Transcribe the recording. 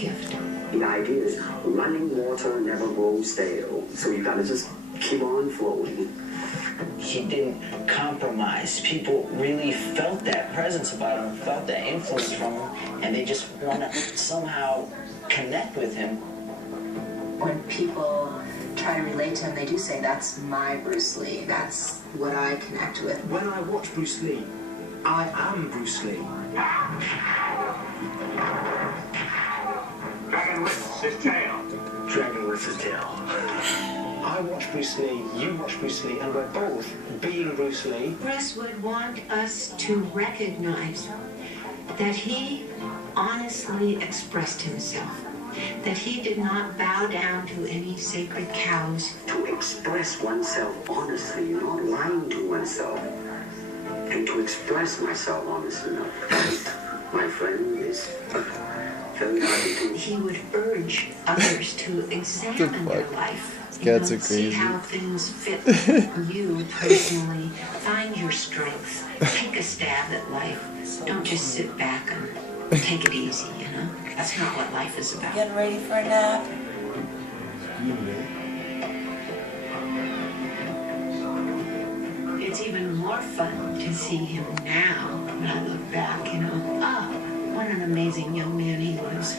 gift. The idea is running water never grows stale, so you gotta just keep on flowing. He didn't compromise. People really felt that presence about him, felt that influence from him, and they just want to somehow connect with him. When people try to relate to him, they do say, that's my Bruce Lee. That's what I connect with. When I watch Bruce Lee, I am Bruce Lee. Dragon whips his tail. Dragon whips his tail. I watch Bruce Lee, you watch Bruce Lee, and we're both being Bruce Lee. Bruce would want us to recognize that he honestly expressed himself, that he did not bow down to any sacred cows. To express oneself honestly, not lying to oneself, and to express myself honestly, my friend is very hard to do. He would urge others to examine their life. Cats are crazy. See how things fit for you personally. Find your strengths. Take a stab at life. Don't just sit back and take it easy, you know? That's not what life is about. Getting ready for a nap. It's even more fun to see him now when I look back, you know. Oh, what an amazing young man he was.